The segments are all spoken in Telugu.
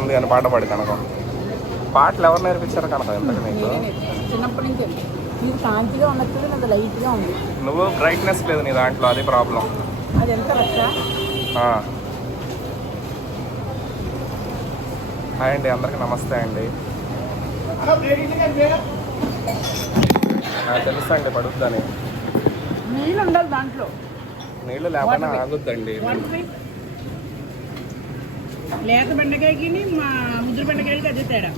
ఉంది అని పాట పాడి కనుక. పాటలు ఎవరు నేర్పించారు కనుక ఇంతకు నీకు నేనే నేర్చుకున్నాను. చిన్నప్పటి నుంచి. ఇది కాంతిగా ఉన్నట్టు నాది లైట్గా ఉంది? నువ్వు బ్రైట్నెస్ లేదు నీ దాంట్లో అది ప్రాబ్లం అది ఎంత లక్ష హాయ్ అండి అందరికి నమస్తే అండి. తెలుసా అండి పడుద్దని. నీళ్ళు ఉండాలి దాంట్లో. నీళ్ళు లేకపోయినా ఆగుద్దండి. లేత బెండకాయకి మా ముద్ర బెండకాయలకి అదే తేడా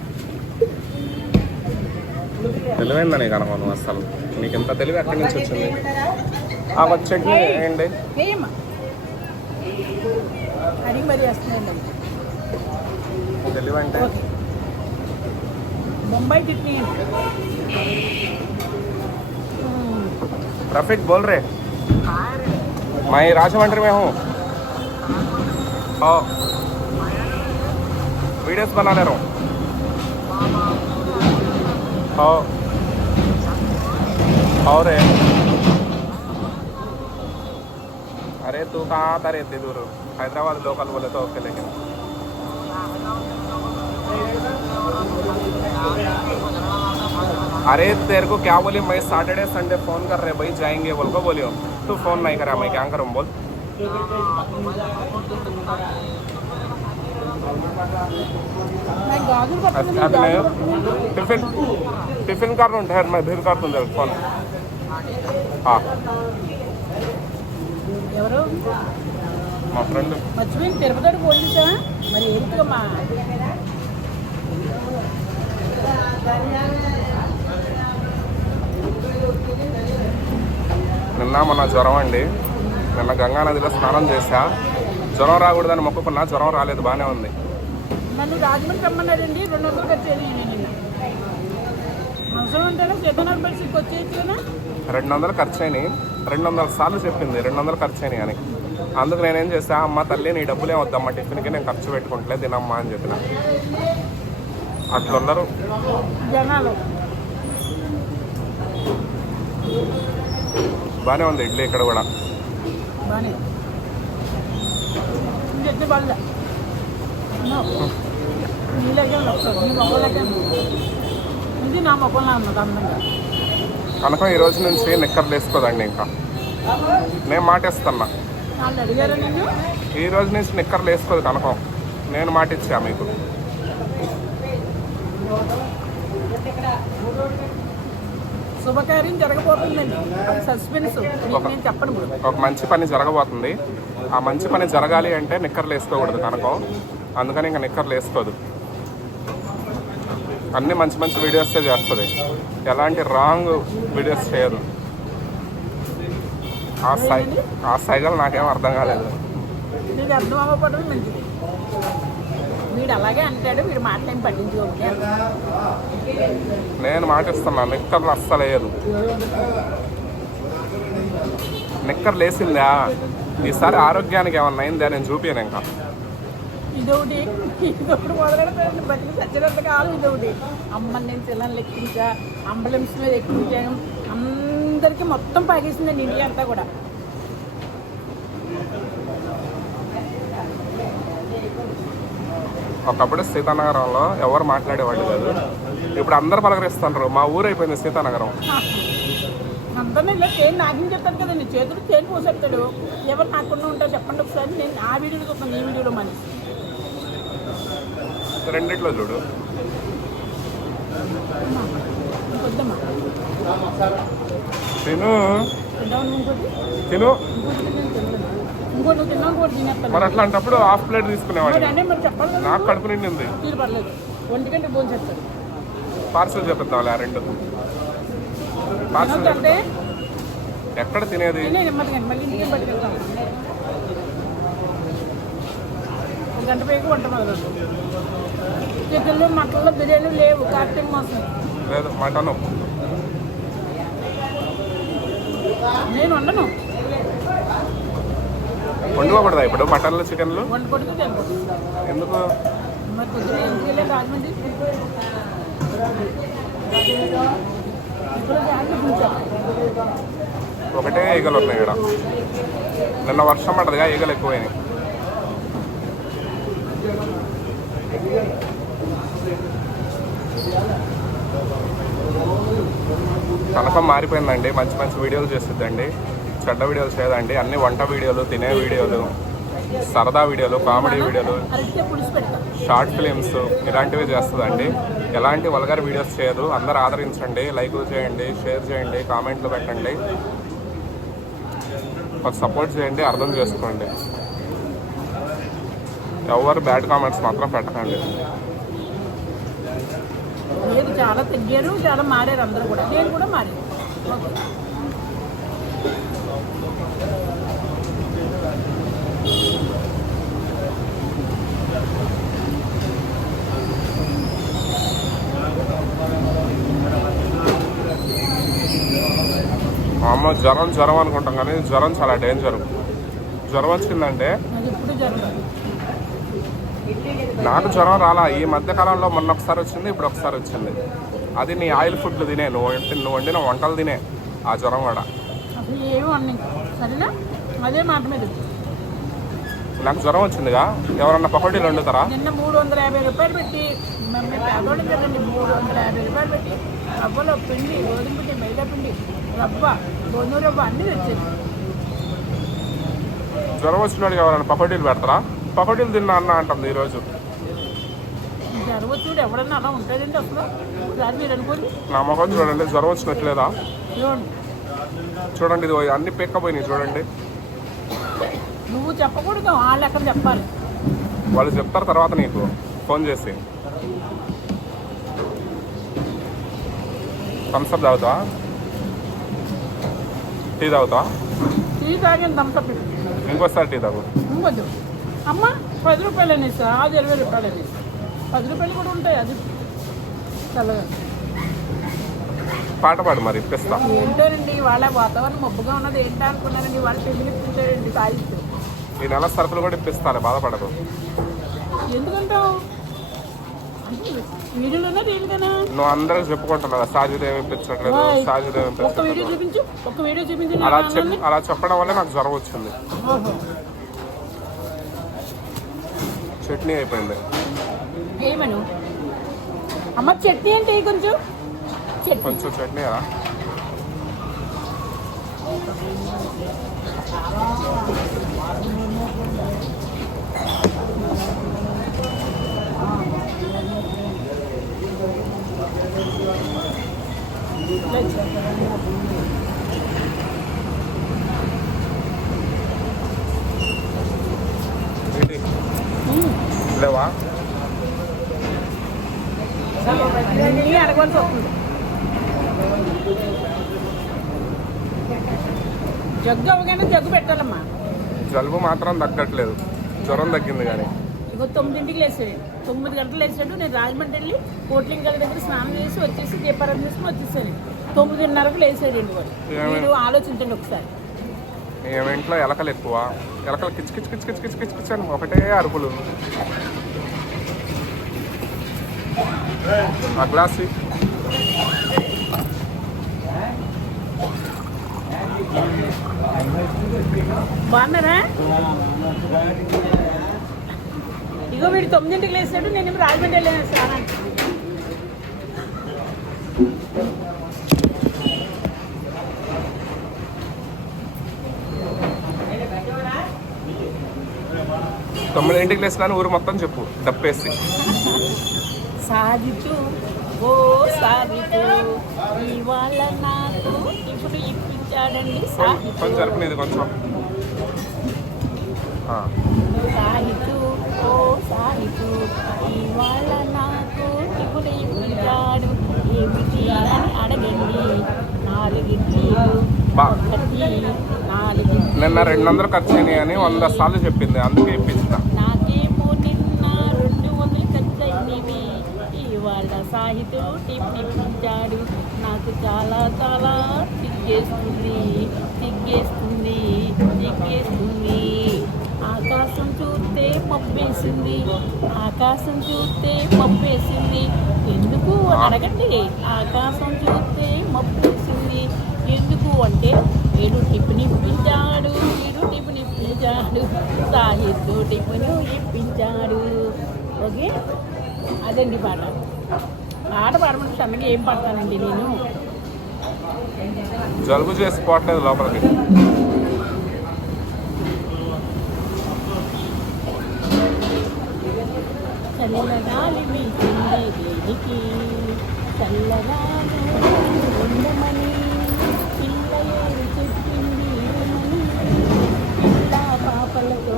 తెలివైందా నీకు అనుకో నువ్వు అసలు నీకు ఇంత తెలివి ఎక్కడి నుంచి వచ్చింది ఆ ఒక చట్నీ వేయండి వేయమ్మా అడిగి మరీ వేస్తున్నాయండి తెలివి అంటే ఓకే బొంబాయి చట్నీ అండి మ్మ్. रफीक बोल रहे मैं राजमंड्री में हूँ हाँ वीडियोस बना ले रहा हूँ। हाँ और है। अरे तू कहाँ आता रे इतनी दूर? हैदराबाद लोकल बोले तो ओके लेकिन अरे तेरे को क्या बोली? मैं सैटरडे संडे फ़ोन कर रहे भाई, जाएँगे बोल, को बोलियो? तू फ़ोन नहीं करा, मैं क्या करूँ बोल? టిఫిన్ టిఫిన్ కార్డు ఉంటాయి మరి టిఫిన్ కార్డు ఉంది ఫోన్ ఎవరు? మా ఫ్రెండ్ తిరుపతి పోలీసా మరి ఏంటమ్మా నిన్న మొన్న జ్వరం అండి. నిన్న గంగానదిలో స్నానం చేశా. జ్వరం రాకూడదని మొక్కుకున్నా జ్వరం రాలేదు బాగానే ఉంది. నన్ను రాజమండ్రి రమ్మన్నాడండి రెండు వందలు అవసరం ఉంటేనే చేతనాలు పరిస్థితికి కదా రెండు వందలు ఖర్చు అయినాయి. రెండు వందల సార్లు చెప్పింది రెండు వందలు ఖర్చు అయినాయి అని. అందుకు నేనేం చేసా అమ్మ తల్లి నీ డబ్బులే వద్దమ్మా టిఫిన్కి నేను ఖర్చు పెట్టుకుంటలే తినమ్మా అని చెప్పిన. అట్లున్నారు జనాలు. బాగానే ఉంది ఇడ్లీ ఇక్కడ కూడా. బాగానే చెట్టు బల్ల నీళ్ళకే వస్తుంది నీ మొక్కలకే ఇది నా మొక్కలా ఉన్నది అందంగా కనుక ఈ రోజు నుంచి నిక్కర్లు వేసుకోదండి ఇంకా. నేను మాటిస్తున్నా. ఈ రోజు నుంచి నిక్కర్లు వేసుకోదు కనకం. నేను మాట ఇచ్చా మీకు. శుభకార్యం జరగబోతుందండి. సస్పెన్స్. ఒక మంచి పని జరగబోతుంది. ఆ మంచి పని జరగాలి అంటే నిక్కర్లు వేసుకోకూడదు కనకం. అందుకని ఇంకా నిక్కర్లు వేసుకోదు. అన్ని మంచి మంచి వీడియోసే చేస్తుంది. ఎలాంటి రాంగ్ వీడియోస్ చేయదు. ఆ సై ఆ సైగలు నాకేం అర్థం కాలేదు. నీకు అర్థం అవ్వకపోవడం మంచిది. వీడు అలాగే అంటాడు వీడు మాటలేం పట్టించుకోకపోతే నేను మాటిస్తున్నా నిక్కర్లు అస్సలు వేయదు నిక్కర్లు వేసిందా? ఈసారి ఆరోగ్యానికి ఏమన్నా అయిందా? నేను చూపించాను ఇంకా. ఇదొకటి. ఇదొకటి మొదలెడతాను బతికి సచ్చినంత కాలం ఇదొకటి. అమ్మని నేను పిల్లల్ని ఎక్కించా అంబులెన్స్ మీద ఎక్కించాను. అందరికీ మొత్తం పాగేసిందండి ఇండియా అంతా కూడా. ఒకప్పుడు సీతానగరంలో ఎవరు మాట్లాడేవాళ్ళు కాదు. ఇప్పుడు అందరు పలకరిస్తున్నారు మా ఊరు అయిపోయింది సీతానగరం. అందరినీ ఇలా చైన్ నాకేం చెప్తాడు కదండి. చేతులు చైన్ పోసేస్తాడు ఎవరు నాకుండా ఉంటారు చెప్పండి ఒకసారి. నేను ఆ వీడియోలో చూస్తాను ఈ వీడియోలో మని రెండిట్లో చూడు. తిను. తిను. ఇంకోటి. ఇంకోటి తినేస్తాను. మరి అట్లాంటప్పుడు హాఫ్ ప్లేట్ కదా. నాకు కడుపు నిండింది. పర్లేదు. ఒంటికంటే భోజనం చేస్తాడు. పార్సల్ చెప్పిద్దాంలే ఆ రెండు. ఎక్కడ తినేది? గంట పైకి వంట మొదలు చికెన్లు మటన్లు బిర్యానీ లేవు కార్తీక మాసం. లేదు మటన్. నేను వండను. వండుకోకూడదా ఇప్పుడు మటన్లు చికెన్లు. ఎందుకు? మరి రాజమండ్రి. చూసాం ఒకటే ఈగలు ఉన్నాయి ఇక్కడ. నిన్న వర్షం పడ్డదిగా ఈగలు ఎక్కువైనాయి. కనకం మారిపోయిందండి. మంచి మంచి వీడియోలు చేస్తుందండి చెడ్డ వీడియోలు చేయదండి. అన్ని వంట వీడియోలు తినే వీడియోలు. సరదా వీడియోలు కామెడీ వీడియోలు షార్ట్ ఫిలిమ్స్ ఇలాంటివి చేస్తుందండి. ఎలాంటి వల్గర్ వీడియోస్ చేయదు. అందరూ ఆదరించండి లైక్ చేయండి షేర్ చేయండి కామెంట్లు పెట్టండి. ఒక సపోర్ట్ చేయండి అర్థం చేసుకోండి. ఎవరు బ్యాడ్ కామెంట్స్ మాత్రం పెట్టకండి. చాలా తగ్గారు చాలా మారారు అందరూ కూడా. నేను కూడా మారాను. మా అమ్మ జ్వరం జ్వరం అనుకుంటాం కానీ జ్వరం చాలా డేంజర్ జ్వరం వచ్చిందంటే నాకు జ్వరం రాలా. ఈ మధ్య కాలంలో మొన్న ఒకసారి వచ్చింది ఇప్పుడు ఒకసారి వచ్చింది. అది నీ ఆయిల్ ఫుడ్లు తినే నువ్వు వండి- నువ్వు వండిన వంటలు తినే ఆ జ్వరం కూడా నాకు జ్వరం వచ్చిందిగా. ఎవరన్నా పకోడీలు వండుతారా? నిన్న మూడు వందల యాభై రూపాయలు పెట్టి మూడు వందల యాభై రూపాయలు పెట్టి పిండి గోధుమ పిండి మైదా పిండి రవ్వ గోధుమ రవ్వ అన్నీ తెచ్చారు. జ్వరం వచ్చినోడికి ఎవరైనా పకోడీలు పెడతారా? పకోడీలు తిన్నా అన్న అంటుంది ఈరోజు. జరగచ్చుడు ఎవడన్నా అలా ఉంటాడండి అసలు? మీరు అనుకోండి. నా ముఖం చూడండి జ్వరం వచ్చినట్లేదా? చూడండి చూడండి ఇది అన్ని పెక్కపోయినాయి చూడండి. నువ్వు చెప్పకూడదు వాళ్ళు ఎక్కడ చెప్పాలి. వాళ్ళు చెప్తారు తర్వాత నీకు. ఫోన్ చేసి. థమ్స్అప్ తాగుతావా? టీ తాగుతావా? టీ తాగిన దంపతి ఇంకోసారి టీ తాగు. ఇంకొద్దు. అమ్మ పది రూపాయలు అనేసి అది ఇరవై రూపాయలు అనేసి పది రూపాయలు కూడా ఉంటాయి అది చల్లగా పాట పాడు మరి ఇప్పిస్తా. ఏంటోనండి వాళ్ళ వాతావరణం మబ్బుగా ఉన్నది. ఏంటో అనుకున్నానండి వాళ్ళు పెళ్ళి ఇప్పించారండి తాగిస్తూ ఈ నెల సరుకులు కూడా ఇప్పిస్తాను బాధపడదు ఎందుకంటావు? వీడియోలోనే దేనికైనా? నువ్వు అందరికి చెప్పుకుంటున్నావు సాజిదేవి ఇప్పించట్లేదు సాజిదేవి ఒక్క వీడియో చూపించు ఒక్క వీడియో చూపించు అలా చెప్. అలా చెప్పడం వల్ల నాకు జ్వరం వచ్చింది. చట్నీ అయిపోయింది. ఏమను? అమ్మ చట్నీ అంటే కొంచెం? చట్నీ. కొంచెం చట్నీ లేవా? అడగవలసి వస్తుంది. జగ్గు అవగానే జగ్గు పెట్టాలమ్మా. జలుబు మాత్రం తగ్గట్లేదు. జ్వరం తగ్గింది కానీ. ఇగో తొమ్మిదింటికి లేచాడు తొమ్మిది గంటలు లేచాడు నేను రాజమండ్రి వెళ్ళి కోట్లింగల దగ్గర స్నానం చేసి వచ్చేసి దీపారాధన చేసుకుని వచ్చేసాను. తొమ్మిదిన్నరకు లేచాడు అండి వాడు? మీరు ఆలోచించండి ఒకసారి. మేము ఇంట్లో ఎలకలు ఎక్కువ? ఎలకలు కిచ్ కిచ్ కిచ్ కిచ్ కిచ్ కిచ్ కిచ్ అని ఒకటే అరుపులు. ఆ గ్లాస్. బాగున్నారా? ఇగో వీడు తొమ్మిదింటికి లేచాడు నేను రాజమండ్రి వెళ్ళాను స్నానానికి తొమ్మిదింటికి లేసినాను ఊరు మొత్తం చెప్పు డప్పేసి సాగితూ ఓ సాగితూ ఇవాళ నాకు ఇప్పుడు ఇప్పించాడండి సాగితూ కొంచెం జరుపునేది కొంచెం. ఆ, సాగితూ ఓ సాయిపు ఇవాళ నాకు ఇప్పుడు ఇప్పించాడు ఏమిటి అని అడగండి నాలుగింటి నిన్న రెండు వందలు ఖర్చు అయినాయి అని వంద సార్లు చెప్పింది అందుకే ఇప్పించిన. నాకేమో నిన్న రెండు వందలు ఖర్చు అయినవి ఇవాళ సాహిత్యం టిప్పించాడు నాకు చాలా చాలా సిగ్గేస్తుంది సిగ్గేస్తుంది సిగ్గేస్తుంది వేసింది. ఆకాశం చూస్తే మబ్బేసింది ఎందుకు అని అడగండి. ఆకాశం చూస్తే మప్పేసింది ఎందుకు అంటే వీడు టిఫిన్ ఇప్పించాడు వీడు టిఫిన్ ఇప్పించాడు సాహిత్యు టిఫిన్ ఇప్పించాడు ఓకే? అదండి పాట. పాట పాడమని సన్నగా ఏం పాడతానండి నేను? జలుబు చేసి పోవట్లేదు లోపలికి. చల్లగాలి వీసింది దేనికి చల్లగాను ఉండమని పిల్లలు చెప్పింది పిల్ల పాపలతో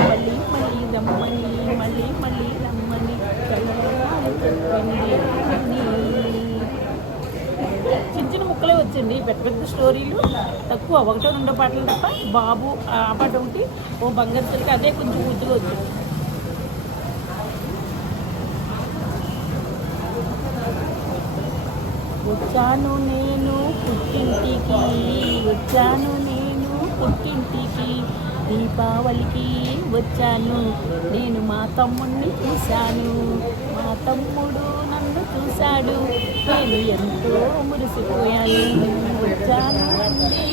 మళ్ళీ మళ్ళీ రమ్మని మళ్ళీ మళ్ళీ రమ్మని చల్లగాలి చెప్పింది చిన్న చిన్న ముక్కలే వచ్చండి పెద్ద పెద్ద స్టోరీలు తక్కువ ఒకటో రెండో పాటలు తప్ప బాబు ఆ పాట ఒకటి ఓ బంగారు అదే కొంచెం గుర్తులు వచ్చింది వచ్చాను నేను పుట్టింటికి వచ్చాను నేను పుట్టింటికి. దీపావళికి వచ్చాను నేను మా తమ్ముడిని చూశాను. మా తమ్ముడు నన్ను చూశాడు. నేను ఎంతో మురిసిపోయాను. వచ్చాను అండి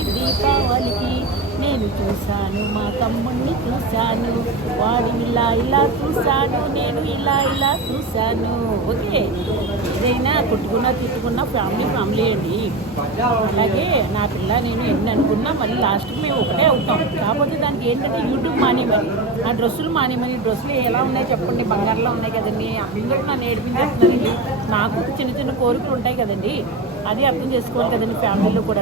నేను చూశాను మా తమ్ముణ్ణి చూశాను వాడు ఇలా ఇలా చూశాను నేను ఇలా ఇలా చూశాను. ఓకే ఏదైనా కొట్టుకున్నా తిట్టుకున్నా ఫ్యామిలీ ఫ్యామిలీ అండి. అలాగే నా పిల్ల నేను ఎన్ని అనుకున్నా మళ్ళీ లాస్ట్కి మేము ఒకటే అవుతాం. కాకపోతే దానికి ఏంటంటే యూట్యూబ్ మానేమని ఆ డ్రెస్సులు మానేమని డ్రెస్సులు ఎలా ఉన్నాయి చెప్పండి? బంగారంలో ఉన్నాయి కదండి. అందరూ నన్ను ఏడిపించేస్తున్నారండి. నాకు చిన్న చిన్న కోరికలు ఉంటాయి కదండి. అది అర్థం చేసుకోవాలి కదండి ఫ్యామిలీలో కూడా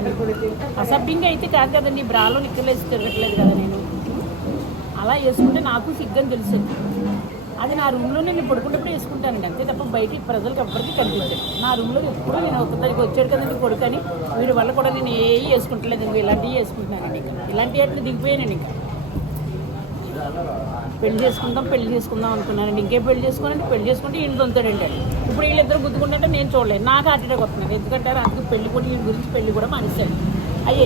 అసభ్యంగా అయితే కాదు కదండి. బ్రాలో నిక్కలేసి తిరగట్లేదు కదా నేను. అలా వేసుకుంటే నాకు సిగ్గని తెలుసండి అది నా రూమ్లో నేను పడుకున్నప్పుడు వేసుకుంటానండి. అంతే తప్ప బయటికి ప్రజలకు ఎప్పటికీ కనిపించాను నా రూమ్లో ఎప్పుడూ నేను ఒక దానికి వచ్చాడు కదండి కొడుకు అని వీడి వల్ల కూడా నేను ఏ ఇంకా ఇలాంటివి వేసుకుంటున్నానండి ఇంకా. ఇలాంటి అట్లా దిగిపోయానండి ఇంకా. పెళ్ళి చేసుకుందాం పెళ్ళి చేసుకుందాం అనుకున్నానండి. ఇంకే పెళ్ళి చేసుకోనండి పెళ్ళి చేసుకుంటే ఇంటి దొంతాడండి. ఇప్పుడు వీళ్ళిద్దరు గుద్దుకుంటుంటే నేను చూడలేదు. నాకు హార్ట్ అటాక్ వస్తున్నాను ఎందుకంటే అందుకు పెళ్ళి కూడా వీళ్ళ గురించి పెళ్ళి కూడా మానేశాడు. అయ్యే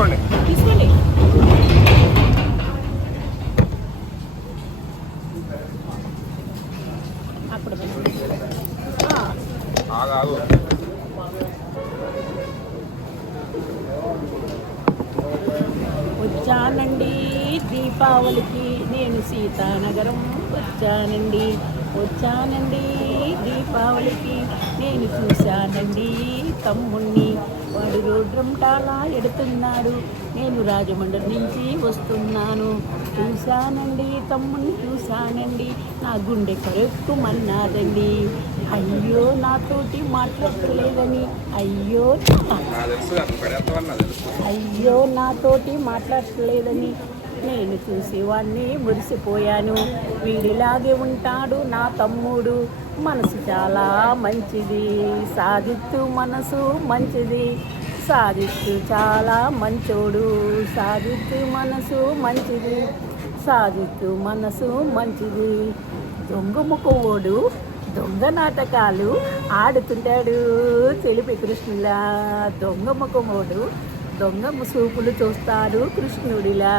తీసుకోండి. తీసుకోండి. అప్పుడు ఆ, ఆగు ఆగు వచ్చానండి దీపావళికి. నేను సీతానగరం వచ్చానండి. వచ్చానండి దీపావళికి. నేను చూశానండి తమ్ముణ్ణి. వాడు రోడ్రంటాలా ఎడుతున్నాడు. నేను రాజమండ్రి నుంచి వస్తున్నాను. చూశానండి తమ్ముణ్ణి చూశానండి. నా గుండె కరెక్కుమన్నాదండి అయ్యో నాతోటి మాట్లాడలేదని. అయ్యో అయ్యో నాతోటి మాట్లాడలేదని. నేను చూసి వాణ్ణి మురిసిపోయాను. వీడిలాగే ఉంటాడు నా తమ్ముడు. మనసు చాలా మంచిది. సాదిత్తు మనసు మంచిది. సాదిత్తు చాలా మంచోడు. సాదిత్తు మనసు మంచిది. సాదిత్తు మనసు మంచిది. దొంగ ముఖోడు దొంగ నాటకాలు ఆడుతుంటాడు. తెలిపి కృష్ణుల దొంగ ముఖమోడు దొంగ సూపులు చూస్తాడు కృష్ణుడిలా.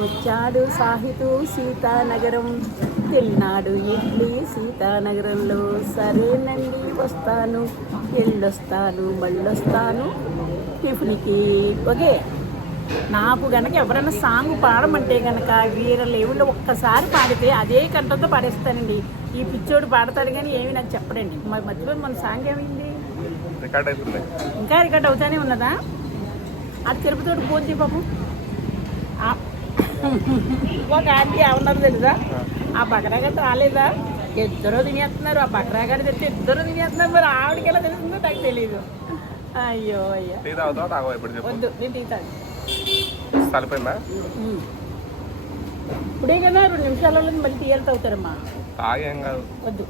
వచ్చాడు సాహితు సీతానగరం. తిన్నాడు ఇడ్లీ సీతానగరంలో. సరేనండి వస్తాను. ఎల్లొస్తాను మళ్ళొస్తాను. టిఫిన్కి ఓకే నాకు గనక ఎవరైనా సాంగ్ పాడమంటే గనక వీర లేవుల్లో ఒక్కసారి పాడితే అదే కంఠంతో పాడేస్తానండి. ఈ పిచ్చోడు పాడతాడు కానీ ఏమి నాకు చెప్పడండి. మరి మధ్యలో మన సాంగ్ ఏమైంది? ఇంకా రికార్డ్ అవుతానే ఉన్నదా? ఆ తిరుపతితోటి ఫోన్ చేయి పాపం ఒక ఆంటీ ఏమన్నారు తెలుసా? ఆ బకరాగడ్డ రాలేదా? ఇద్దరు తినేస్తున్నారు. ఆ బకరాగడ్డ తెచ్చి ఇద్దరు తినేస్తున్నారు. మరి ఆవిడకి ఎలా తెలుస్తుందో నాకు తెలియదు అయ్యో అయ్యో. టీ వద్దు నేను తీతాను సరిపోయిందా ఇప్పుడే కదా రెండు నిమిషాలలో మళ్ళీ తీయాలి అవుతారమ్మా తాగేం కాదు. వద్దు.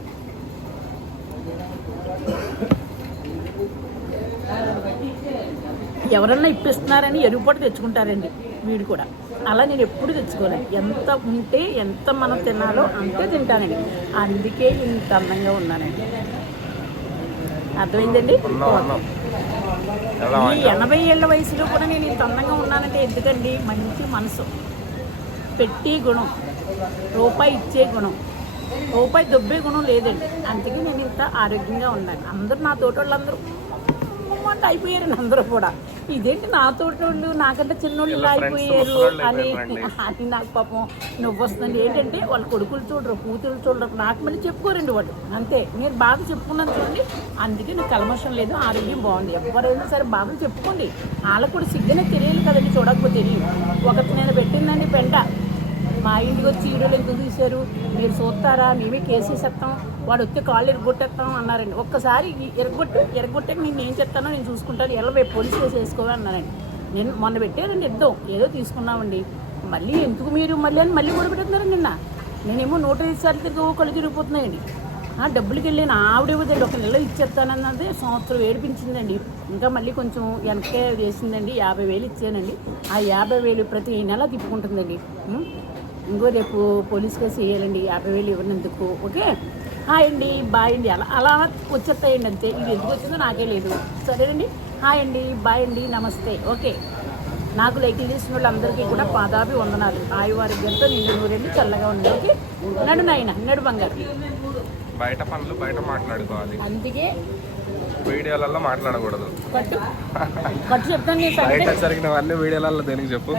ఎవరన్నా ఇప్పిస్తున్నారని ఎరుగుపడి తెచ్చుకుంటారండి వీడు కూడా. అలా నేను ఎప్పుడు తెచ్చుకోలేదు. ఎంత ఉంటే ఎంత మనం తినాలో అంతే తింటానండి. అందుకే ఇంత అందంగా ఉన్నానండి. అర్థమైందండి? ఈ? ఎనభై ఏళ్ళ వయసులో కూడా నేను ఇంత అందంగా ఉన్నానంటే ఎందుకండి? మంచి మనసు. పెట్టి గుణం. రూపాయి ఇచ్చే గుణం. రూపాయి దొబ్బే గుణం లేదండి. అందుకే నేను ఇంత ఆరోగ్యంగా ఉన్నాను. అందరూ నా తోటి వాళ్ళందరూ అంటే అయిపోయారండి అందరూ కూడా. ఇదేంటి నాతో వాళ్ళు నాకంటే చిన్నోళ్ళు ఇలా అయిపోయారు అని. అని నాకు పాపం నవ్వు వస్తుంది ఏంటంటే వాళ్ళ కొడుకులు చూడరు కూతురు చూడరు. నాకు మళ్ళీ చెప్పుకోరండి వాళ్ళు. అంతే. మీరు బాగా చెప్పుకున్నాను చూడండి. అందుకే నీకు కల్మషం లేదు ఆరోగ్యం బాగుంది. ఎవరైనా సరే బాగా చెప్పుకోండి. వాళ్ళకు కూడా సిగ్గునే తెలియదు కదండి చూడకపోతే ఒకటి నేను పెట్టిందండి పెంట మా ఇంటికి వచ్చి వీడియోలు చేశారు. మీరు చూస్తారా? మేమే కేసేసేస్తాం వాడు వచ్చి కాళ్ళు ఎరగొట్టేస్తాం అన్నారండి. ఒక్కసారి ఎరగొట్టి ఎరగొట్టే నేను ఏం చెప్తానో నేను చూసుకుంటాను. ఎలా రేపు పోలీస్ కేసు వేసుకోవాలి అన్నారండి. నేను మొన్న పెట్టారండి ఇద్దాం ఏదో తీసుకున్నామండి. మళ్ళీ ఎందుకు మీరు మళ్ళీ అని మళ్ళీ కూడా పెడుతున్నారండి నిన్న. నేనేమో నూట ఐదు సార్లు తిరిగి కళ్ళు తిరిగిపోతున్నాయండి. ఆ డబ్బులకి వెళ్ళిన. ఆవిడ ఇవ్వదండి. ఒక నెల ఇచ్చేస్తానన్నది సంవత్సరం ఏడిపించిందండి. ఇంకా మళ్ళీ కొంచెం వెనకే చేసిందండి యాభై వేలు ఇచ్చానండి. ఆ యాభై వేలు ప్రతి నెల తిప్పుకుంటుందండి. ఇంకో రేపు పోలీస్ కేసు వేయాలండి. యాభై వేలు ఇవ్వనందుకు. ఓకే? హాయ్ అండి. బాయ్ అండి. అలా అలా వచ్చేస్తాయండి అంతే. ఇది ఎందుకు వచ్చిందో నాకే లేదు. సరేనండి? హాయ్ అండి. బాయ్ అండి. నమస్తే. ఓకే. నాకు లైక్లు చేసిన వాళ్ళందరికీ కూడా పాదాభి వందనాలు ఆయు వారి గంట నిండు నూరెండి చల్లగా ఉంది ఓకే? నడు నాయన. నడు బంగారు. బయట పనులు బయట మాట్లాడుకోవాలి. అందుకే వీడియోలలో మాట్లాడకూడదు. కట్టు. కట్టు చెప్తాను జరిగినవన్నీ వీడియోలలో దేనికి చెప్పు?